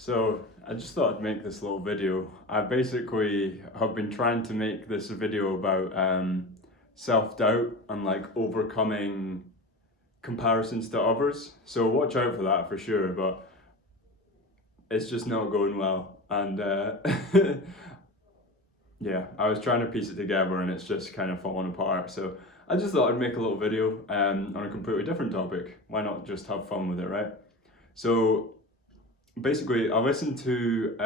So I just thought I'd make this little video. I basically have been trying to make this a video about self-doubt and like overcoming comparisons to others. So watch out for that for sure, but it's just not going well. And yeah, I was trying to piece it together and it's just kind of falling apart. So I just thought I'd make a little video on a completely different topic. Why not just have fun with it, right? So basically, I listened to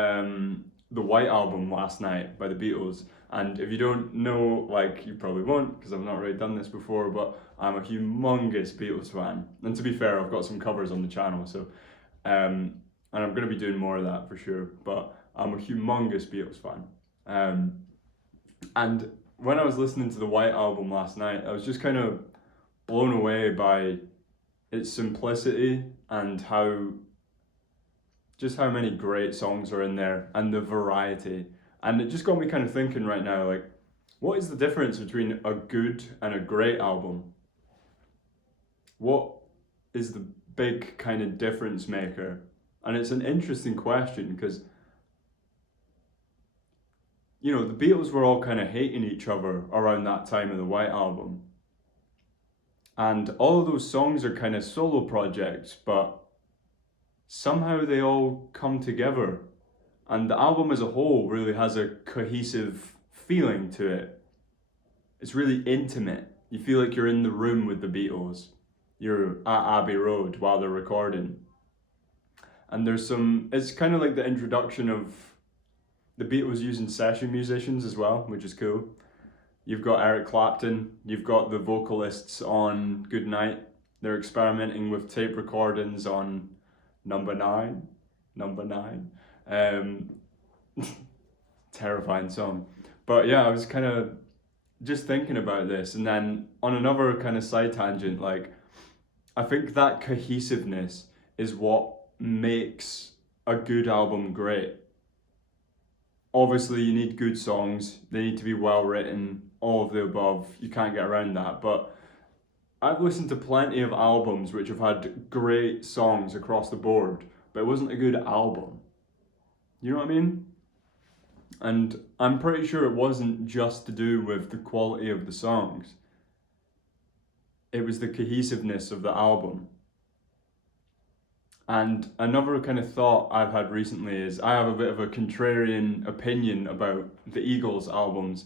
the White Album last night by the Beatles, and if you don't know, like you probably won't, because I've not really done this before, but I'm a humongous Beatles fan. And to be fair, I've got some covers on the channel, so and I'm gonna be doing more of that for sure. But I'm a humongous Beatles fan, and when I was listening to the White Album last night, I was just kind of blown away by its simplicity and how many great songs are in there and the variety. And it just got me kind of thinking right now, like, what is the difference between a good and a great album? What is the big kind of difference maker? And it's an interesting question because, the Beatles were all kind of hating each other around that time of the White Album. And all of those songs are kind of solo projects, but somehow they all come together. And the album as a whole really has a cohesive feeling to it. It's really intimate. You feel like you're in the room with the Beatles. You're at Abbey Road while they're recording. And it's kind of like the introduction of the Beatles using session musicians as well, which is cool. You've got Eric Clapton, you've got the vocalists on Good Night. They're experimenting with tape recordings on Number Nine. Um, terrifying song. But yeah, I was kind of just thinking about this, and then on another kind of side tangent, like I think that cohesiveness is what makes a good album great. Obviously, you need good songs, they need to be well written, all of the above. You can't get around that. But I've listened to plenty of albums which have had great songs across the board, but it wasn't a good album. You know what I mean? And I'm pretty sure it wasn't just to do with the quality of the songs. It was the cohesiveness of the album. And another kind of thought I've had recently is I have a bit of a contrarian opinion about the Eagles albums,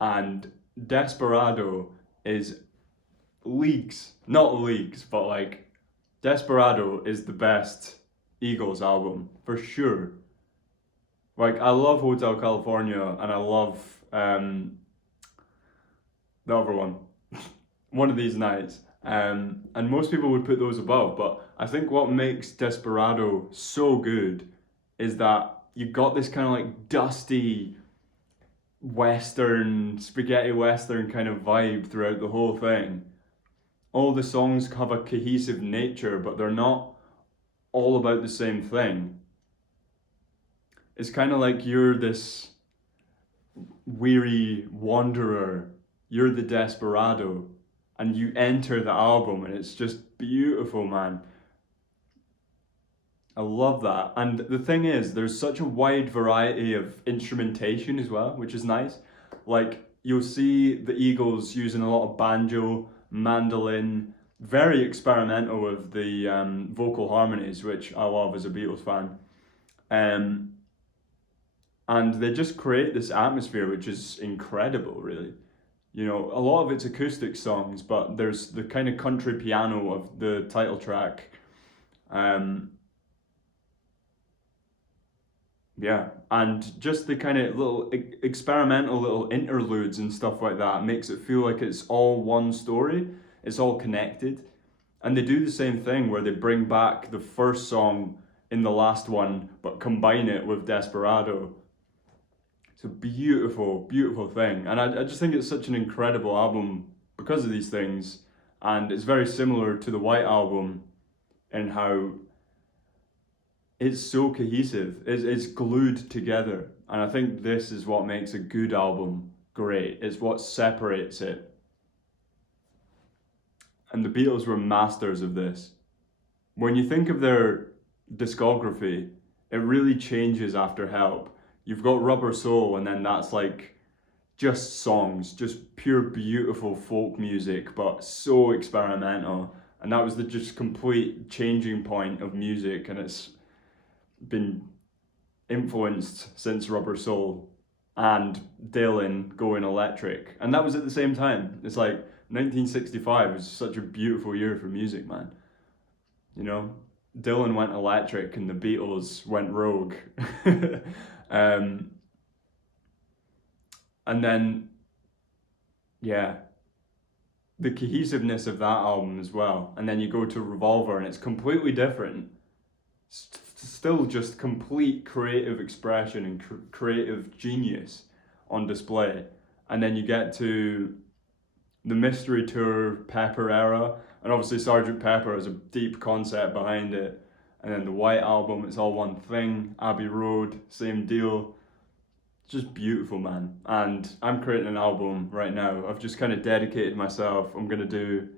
and Desperado is not leagues, but like Desperado is the best Eagles album for sure. Like I love Hotel California and I love the other one, One of These Nights. And most people would put those above, but I think what makes Desperado so good is that you got this kind of like dusty spaghetti western kind of vibe throughout the whole thing. All the songs have a cohesive nature, but they're not all about the same thing. It's kind of like you're this weary wanderer, you're the desperado, and you enter the album and it's just beautiful, man. I love that. And the thing is, there's such a wide variety of instrumentation as well, which is nice. Like, you'll see the Eagles using a lot of banjo, mandolin, very experimental with the vocal harmonies, which I love as a Beatles fan. Um, and they just create this atmosphere, which is incredible, really. A lot of it's acoustic songs, but there's the kind of country piano of the title track. Yeah, and just the kind of little experimental little interludes and stuff like that makes it feel like it's all one story, it's all connected. And they do the same thing where they bring back the first song in the last one, but combine it with Desperado. It's a beautiful, beautiful thing. And I just think it's such an incredible album because of these things. And it's very similar to the White Album in how it's so cohesive. It's glued together. And I think this is what makes a good album great. It's what separates it. And the Beatles were masters of this. When you think of their discography, it really changes after Help. You've got Rubber Soul, and then that's like just songs, just pure beautiful folk music, but so experimental. And that was the just complete changing point of music, and it's been influenced since Rubber Soul and Dylan going electric. And that was at the same time. It's like 1965 was such a beautiful year for music, man. You know, Dylan went electric and the Beatles went rogue. um, and then, yeah, the cohesiveness of that album as well. And then you go to Revolver and it's completely different. Still just complete creative expression and creative genius on display. And then you get to the Mystery Tour Pepper era, and obviously Sgt. Pepper has a deep concept behind it. And then the White Album, It's All One Thing, Abbey Road, same deal. Just beautiful, man. And I'm creating an album right now. I've just kind of dedicated myself. I'm gonna do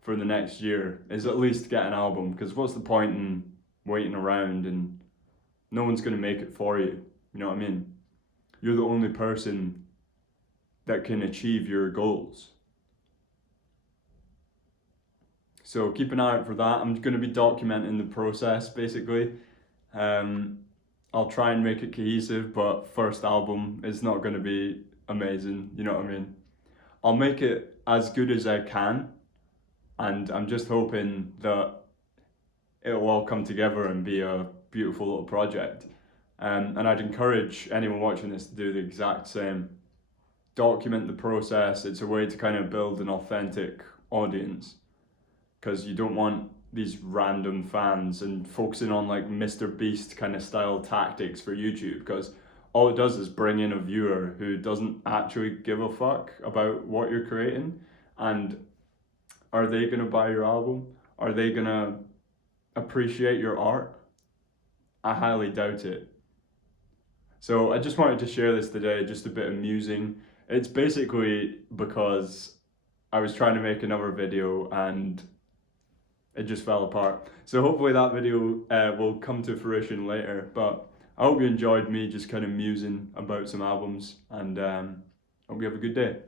for the next year is at least get an album, because what's the point in waiting around and no one's gonna make it for you? You know what I mean? You're the only person that can achieve your goals. So keep an eye out for that. I'm going to be documenting the process basically. I'll try and make it cohesive, but first album is not going to be amazing. You know what I mean? I'll make it as good as I can, and I'm just hoping that it'll all come together and be a beautiful little project. And I'd encourage anyone watching this to do the exact same. Document the process. It's a way to kind of build an authentic audience, because you don't want these random fans and focusing on like Mr. Beast kind of style tactics for YouTube, because all it does is bring in a viewer who doesn't actually give a fuck about what you're creating. And are they going to buy your album? Are they going to appreciate your art? I highly doubt it. So I just wanted to share this today, just a bit amusing. It's basically because I was trying to make another video and it just fell apart. So hopefully that video will come to fruition later. But I hope you enjoyed me just kind of musing about some albums, and hope you have a good day.